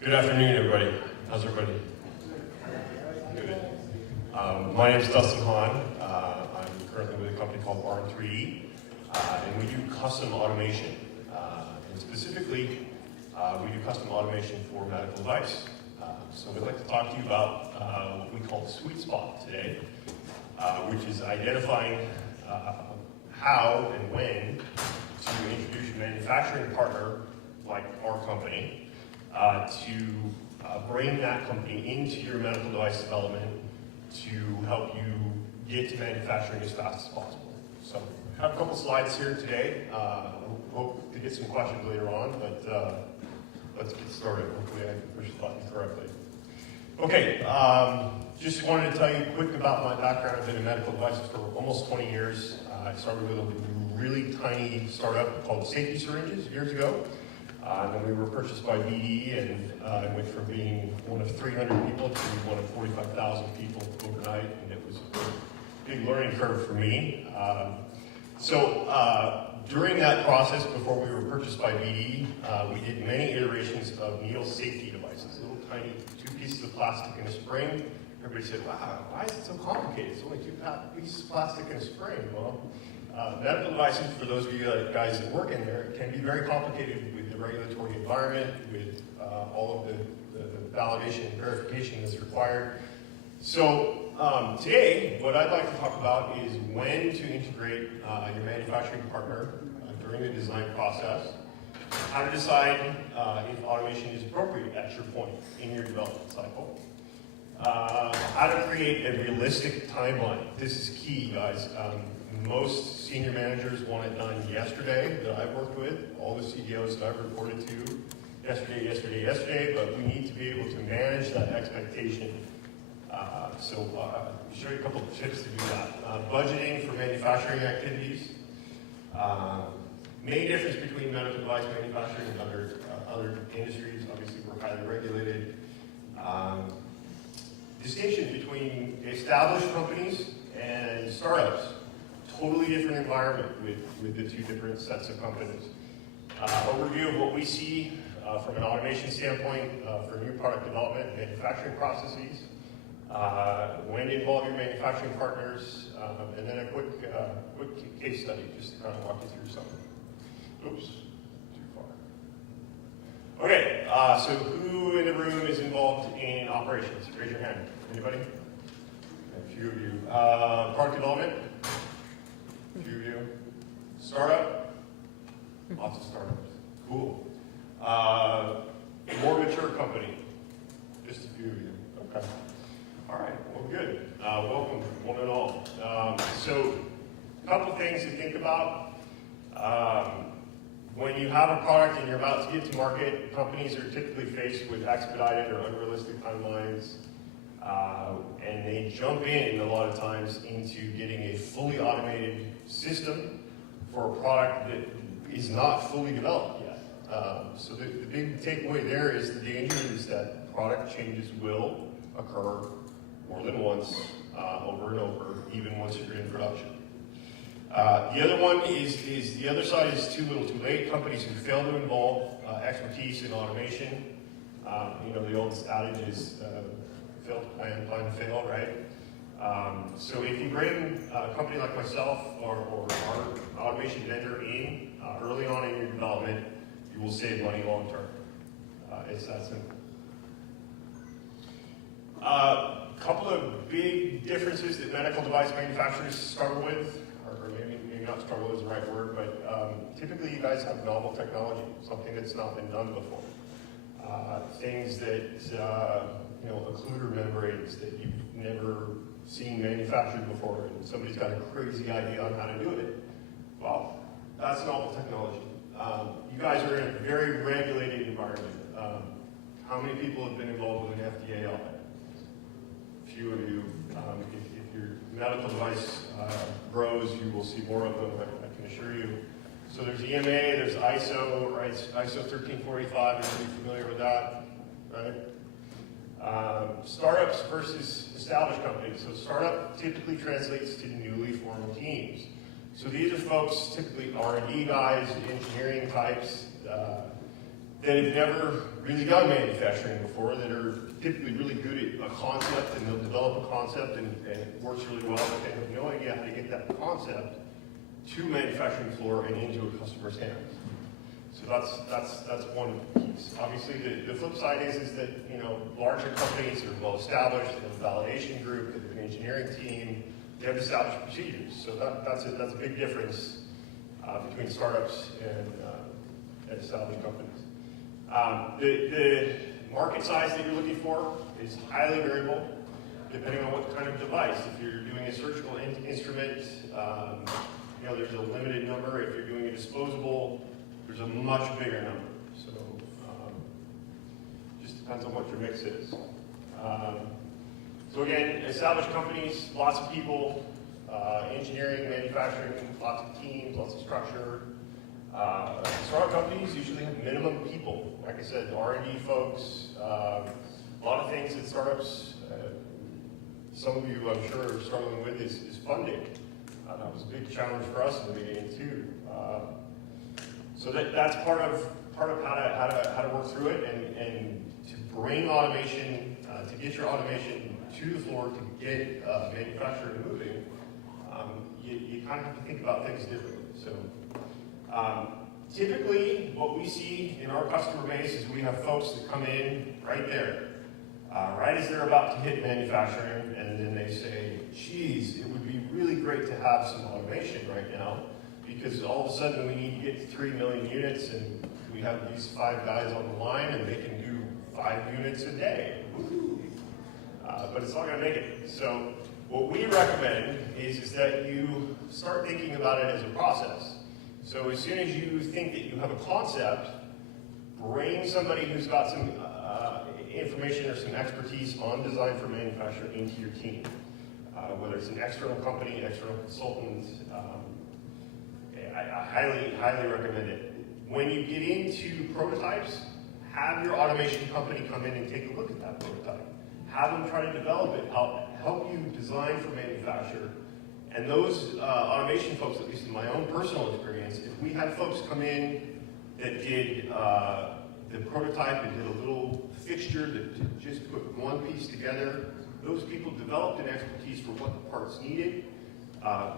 Good afternoon, everybody. How's everybody? Good. My name is Dustin Hahn. I'm currently with a company called Barn3D, and we do custom automation. And specifically, we do custom automation for medical device. So we'd like to talk to you about what we call the sweet spot today, which is identifying how and when to introduce a manufacturing partner like our company to bring that company into your medical device development to help you get to manufacturing as fast as possible. So I have a couple slides here today. Hope to get some questions later on, but let's get started. Hopefully I can push the button correctly. Okay, just wanted to tell you quick about my background. I've been in medical devices for almost 20 years. I started with a really tiny startup called Safety Syringes years ago. And then we were purchased by BD, and I went from being one of 300 people to one of 45,000 people overnight, and it was a big learning curve for me. During that process, before we were purchased by BD, we did many iterations of needle safety devices, little tiny 2 pieces of plastic and a spring. Everybody said, wow, why is it so complicated? It's only 2 pieces of plastic and a spring. Well, medical devices, for those of you guys that work in there, can be very complicated with the regulatory environment, with all of the validation and verification that's required. So today, what I'd like to talk about is when to integrate your manufacturing partner during the design process, how to decide if automation is appropriate at your point in your development cycle, how to create a realistic timeline. This is key, guys. Most senior managers want it done yesterday that I've worked with, all the CEOs that I've reported to, yesterday, but we need to be able to manage that expectation. I'll show you a couple of tips to do that. Budgeting for manufacturing activities. Main difference between medical device manufacturing and other industries, obviously we're highly regulated. Distinction between established companies and startups. Totally different environment with the 2 different sets of companies. Overview of what we see from an automation standpoint for new product development and manufacturing processes. When to involve your manufacturing partners, and then a quick case study just to kind of walk you through something. Oops, too far. Okay, so who in the room is involved in operations? Raise your hand. Anybody? A few of you. Product development? A few of you. Startup? Lots of startups. Cool. More mature company? Just a few of you. Okay. All right, well, good. Welcome, one and all. So, a couple things to think about. When you have a product and you're about to get to market, companies are typically faced with expedited or unrealistic timelines, and they jump in a lot of times into getting a fully automated system for a product that is not fully developed yet. So the big takeaway there is the danger is that product changes will occur more than once, over and over, even once you're in production. The other one is the other side is too little too late. Companies who fail to involve expertise in automation. The old adage is fail to plan, plan to fail, right? So if you bring a company like myself or our automation vendor in early on in your development, you will save money long term. It's that simple. Couple of big differences that medical device manufacturers struggle with, or maybe not struggle is the right word, but typically you guys have novel technology, something that's not been done before. Things that, occluder membranes that you've never seen manufactured before, and somebody's got a crazy idea on how to do it. Well, that's novel technology. You guys are in a very regulated environment. How many people have been involved with an FDA audit? A few of you. If your medical device grows, you will see more of them, I can assure you. So there's EMA, there's ISO, right? ISO 1345, everybody's familiar with that, right? Startups versus established companies. So startup typically translates to newly formed teams. So these are folks, typically R&D guys, engineering types, that have never really done manufacturing before, that are typically really good at a concept, and they'll develop a concept and it works really well, but they have no idea how to get that concept to manufacturing floor and into a customer's hands. So that's one piece. Obviously, the flip side is that, you know, larger companies are well established, they have a validation group, they have an engineering team, they have established procedures. So that's a big difference between startups and established companies. The market size that you're looking for is highly variable, depending on what kind of device. If you're doing a surgical instrument, you know, there's a limited number. If you're doing a disposable, there's a much bigger number. So just depends on what your mix is. So again, established companies, lots of people, engineering, manufacturing, lots of teams, lots of structure. Startup companies usually have minimum people. Like I said, R&D folks, a lot of things that startups, some of you I'm sure are struggling with is funding. That was a big challenge for us in the beginning too. So that's part of how to work through it, and to bring automation, to get your automation to the floor, to get manufacturing moving. You kind of have to think about things differently. So typically, what we see in our customer base is we have folks that come in right there, right as they're about to hit manufacturing, and then they say, geez, it would be really great to have some automation right now, because all of a sudden we need to get to 3 million units, and we have these 5 guys on the line, and they can do 5 units a day. But it's not going to make it. So what we recommend is that you start thinking about it as a process. So as soon as you think that you have a concept, bring somebody who's got some information or some expertise on design for manufacturing into your team. Whether it's an external company, external consultant, I highly recommend it. When you get into prototypes, have your automation company come in and take a look at that prototype. Have them try to develop it, help you design for manufacture. And those automation folks, at least in my own personal experience, if we had folks come in that did the prototype and did a little fixture that just put one piece together, those people developed an expertise for what the parts needed.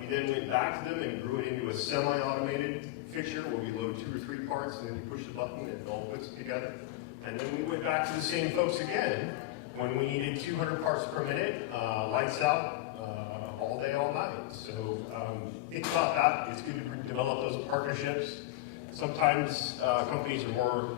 We then went back to them and grew it into a semi-automated fixture where we load 2 or 3 parts and then we push the button and it all puts it together. And then we went back to the same folks again when we needed 200 parts per minute, lights out, all day, all night. So think about that. It's good to develop those partnerships. Sometimes companies are more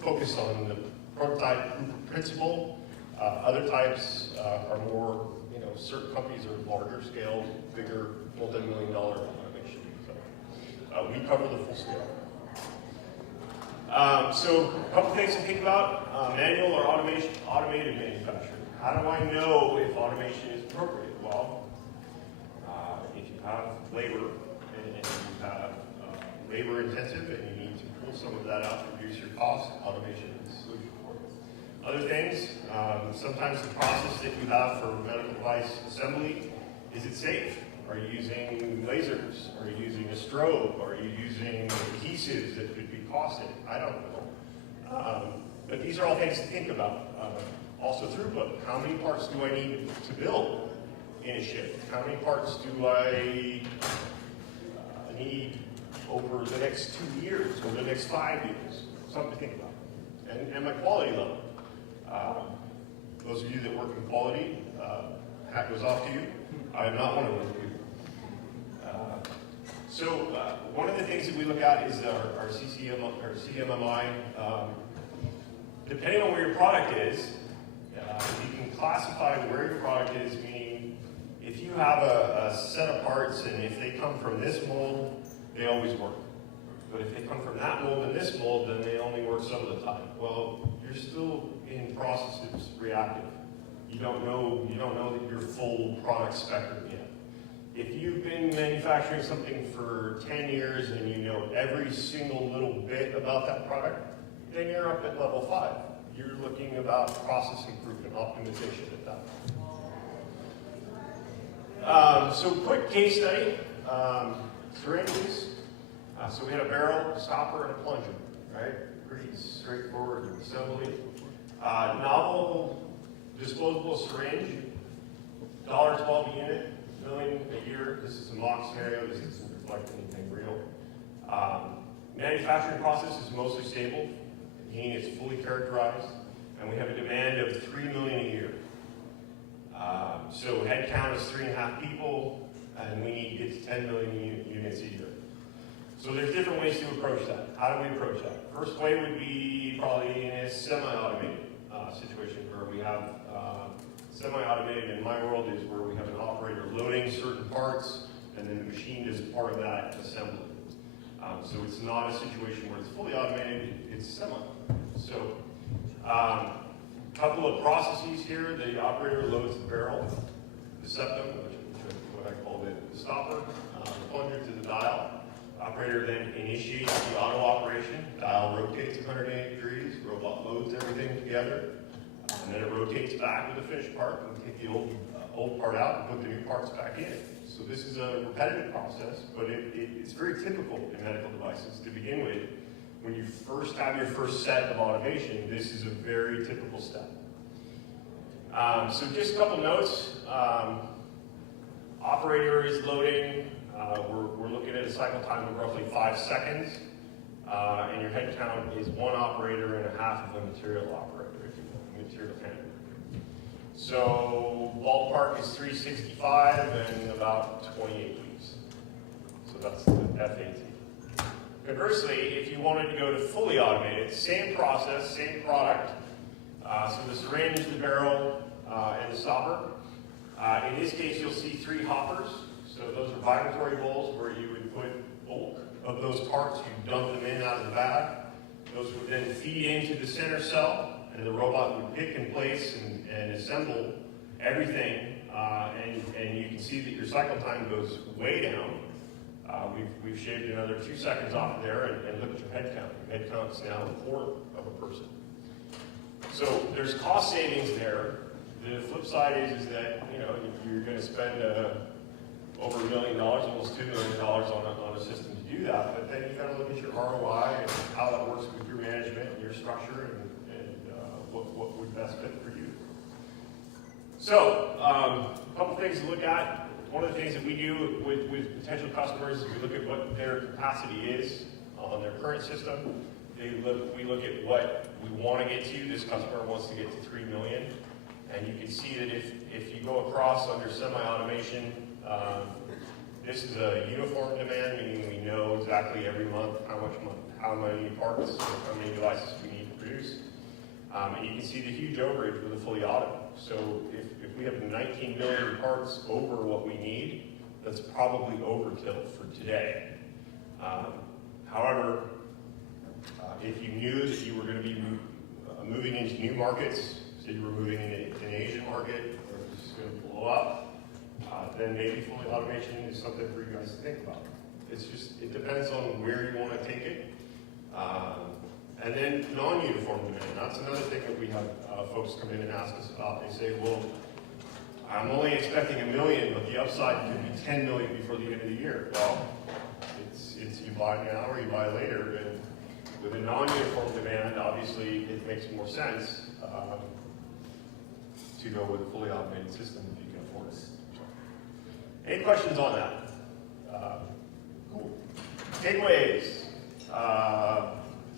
focused on the prototype principle. Other types are more, you know, certain companies are larger scale, bigger, multi-million-dollar automation. So we cover the full scale. So a couple things to think about, manual or automated manufacturing. How do I know if automation is appropriate? Well, if you have labor and you have labor intensive and you need to pull some of that out to reduce your cost, automation is a solution for it. Other things, sometimes the process that you have for medical device assembly, is it safe? Are you using lasers? Are you using a strobe? Are you using adhesives that could be caustic? I don't know. But these are all things to think about. Also throughput. How many parts do I need to build in a shift? How many parts do I need over the next 2 years, over the next 5 years? Something to think about. And my quality level. Those of you that work in quality, hat goes off to you. I am not one of those people. So one of the things that we look at is our CCM, or CMMI. Depending on where your product is, you can classify where your product is, meaning if you have a set of parts and if they come from this mold, they always work. But if they come from that mold and this mold, then they only work some of the time. Well, you're still in process that's reactive. You don't know that your full product spectrum yet. If you've been manufacturing something for 10 years and you know every single little bit about that product, then you're up at level 5. You're looking about process improvement, optimization at that point. So quick case study, syringes. So we had a barrel, a stopper, and a plunger, right? Pretty straightforward assembly. Novel disposable syringe, $1.12 a unit, million a year. This is a mock scenario. This doesn't reflect anything real. Manufacturing process is mostly stable, meaning it's fully characterized, and we have a demand of 3 million a year. So head count is 3.5 people, and we need to get to 10 million units a year. So there's different ways to approach that. How do we approach that? First way would be probably in a semi-automated situation where we have semi-automated in my world is where we have an operator loading certain parts, and then the machine is part of that assembly. So it's not a situation where it's fully automated, it's semi. So couple of processes here. The operator loads the barrel, the septum, which is what I call the stopper, the plunger to the dial. Operator then initiates the auto operation. Dial rotates 180 degrees, robot loads everything together, and then it rotates back with the finished part, and we take the old part out and put the new parts back in. So this is a repetitive process, but it's very typical in medical devices to begin with. When you first have your first set of automation, this is a very typical step. So just a couple notes. Operator is loading. We're looking at a cycle time of roughly 5 seconds. And your head count is 1 operator and a half of a material operator, if you will, material handler. So ballpark is 365 and about 28 weeks. So that's the FAT. Conversely, if you wanted to go to fully automated, same process, same product. So the syringe, the barrel, and the stopper. In this case, you'll see 3 hoppers. So those are vibratory bowls where you would put bulk of those parts, you dump them in out of the bag. Those would then feed into the center cell, and the robot would pick and place and assemble everything. And you can see that your cycle time goes way down. We've shaved another 2 seconds off of there, and look at your head count. Your head count is now a quarter of a person. So there's cost savings there. The flip side is that you're going to spend over $1 million, almost $2 million on a system to do that. But then you've got to look at your ROI and how that works with your management and your structure and what would best fit for you. So a couple things to look at. One of the things that we do with potential customers is we look at what their capacity is on their current system. We look at what we want to get to. This customer wants to get to 3 million. And you can see that if you go across under semi-automation, this is a uniform demand, meaning we know exactly every month how many parts, how many devices we need to produce. And you can see the huge overage with a fully auto. So if we have 19 million parts over what we need, that's probably overkill for today. However, if you knew that you were going to be moving into new markets, so you were moving into an Asian market, or it was just going to blow up, then maybe fully automation is something for you guys to think about. It depends on where you want to take it. And then non-uniform demand. That's another thing that we have folks come in and ask us about. They say, well, I'm only expecting 1 million, but the upside could be 10 million before the end of the year. Well, it's you buy now or you buy later. And with a non-uniform demand, obviously it makes more sense to go with a fully automated system if you can afford it. Any questions on that? Cool. Takeaways.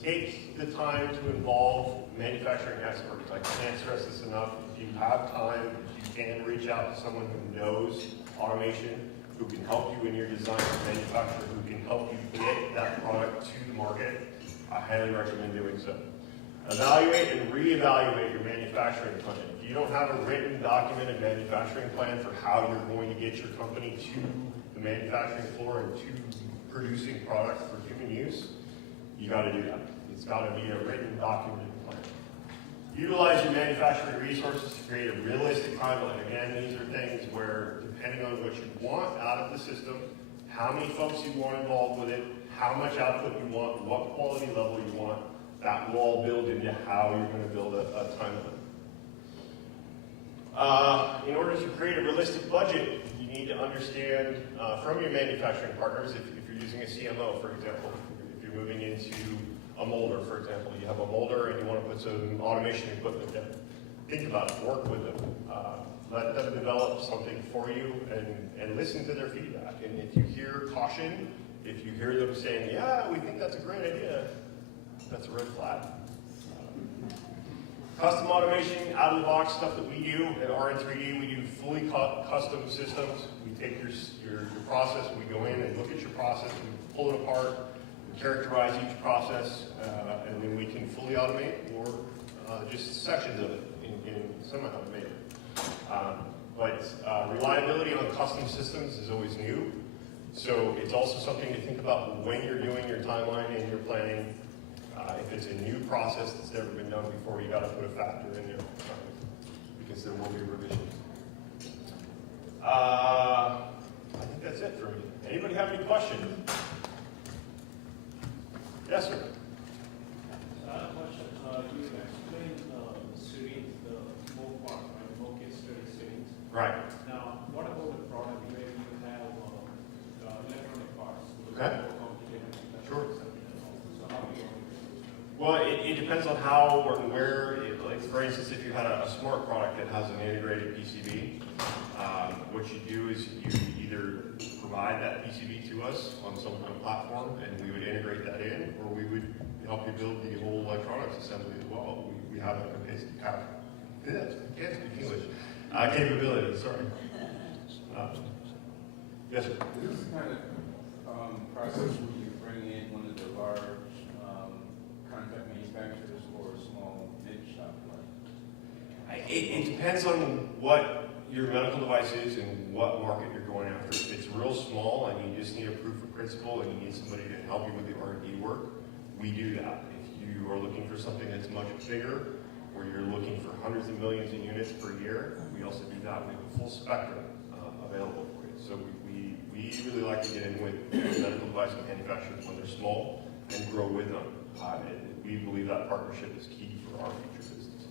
Take the time to involve manufacturing experts. I can't stress this enough. If you have time, if you can reach out to someone who knows automation, who can help you in your design and manufacture, who can help you get that product to the market, I highly recommend doing so. Evaluate and reevaluate your manufacturing plan. If you don't have a written, documented manufacturing plan for how you're going to get your company to the manufacturing floor and to producing products for human use, you got to do that. It's got to be a written, documented plan. Utilize your manufacturing resources to create a realistic timeline. Again, these are things where, depending on what you want out of the system, how many folks you want involved with it, how much output you want, what quality level you want, that will all build into how you're going to build a timeline. In order to create a realistic budget, you need to understand from your manufacturing partners, if you're using a CMO, for example, if you're moving into a molder, for example. You have a molder and you want to put some automation equipment there. Think about it, work with them. Let them develop something for you and listen to their feedback. And if you hear caution, if you hear them saying, yeah, we think that's a great idea, that's a red flag. Custom automation, out of the box stuff that we do at RN3D, we do fully custom systems. We take your process, we go in and look at your process, we pull it apart, we characterize each process, and then we can fully automate or just sections of it in semi-automated. But reliability on custom systems is always new. So it's also something to think about when you're doing your timeline and your planning. If it's a new process that's never been done before, you got to put a factor in there because there will be revisions. I think that's it for me. Anybody have any questions? Yes, sir. I have a question. You explained the series, the more part, right? More case study series. Right. Now, what about the product where you have electronic parts? Okay. More complicated. Sure. So how do you? Well, it depends on how or where. Like for instance, if you had a smart product that has an integrated PCB, what you do is you either provide that PCB to us on some kind of platform, and we would integrate that in, or we would help you build the whole electronics assembly as well. We have a can't speak English. Capability. Sorry. Yes, sir. This is kind of process where you bring in one of the large contract manufacturers or a small mid shop. It depends on what your medical device is and what market you're going after. If it's real small and you just need a proof of principle and you need somebody to help you with the R&D work, we do that. If you are looking for something that's much bigger, or you're looking for hundreds of millions of units per year, we also do that. We have a full spectrum available for you. So we really like to get in with medical device manufacturers when they're small and grow with them. And we believe that partnership is key for our future business.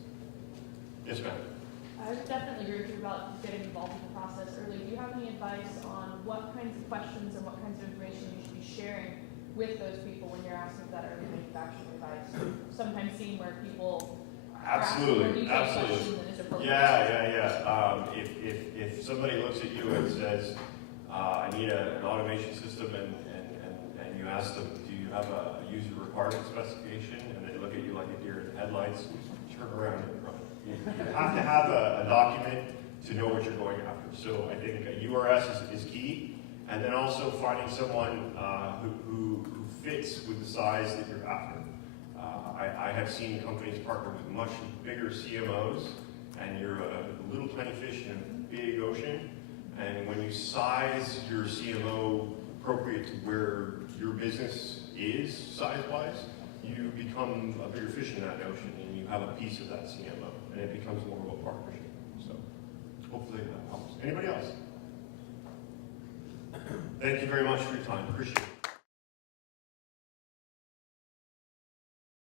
Yes, ma'am. I would definitely agree with you about getting involved in the process early. Do you have any advice on what kinds of questions and what kinds of information you should be sharing with those people when you're asking for that early manufacturing advice? Sometimes seeing where people Absolutely. Yeah. If somebody looks at you and says, I need an automation system, and you ask them, do you have a user requirement specification? And they look at you like a deer in the headlights, turn around and run. You have to have a document to know what you're going after. So I think a URS is key. And then also finding someone who fits with the size that you're after. I have seen companies partner with much bigger CMOs, and you're a little tiny fish in a big ocean. And when you size your CMO appropriate to where your business is size-wise, you become a bigger fish in that ocean, and you have a piece of that CMO, and it becomes more of a partnership. So hopefully that helps. Anybody else? Thank you very much for your time. Appreciate it.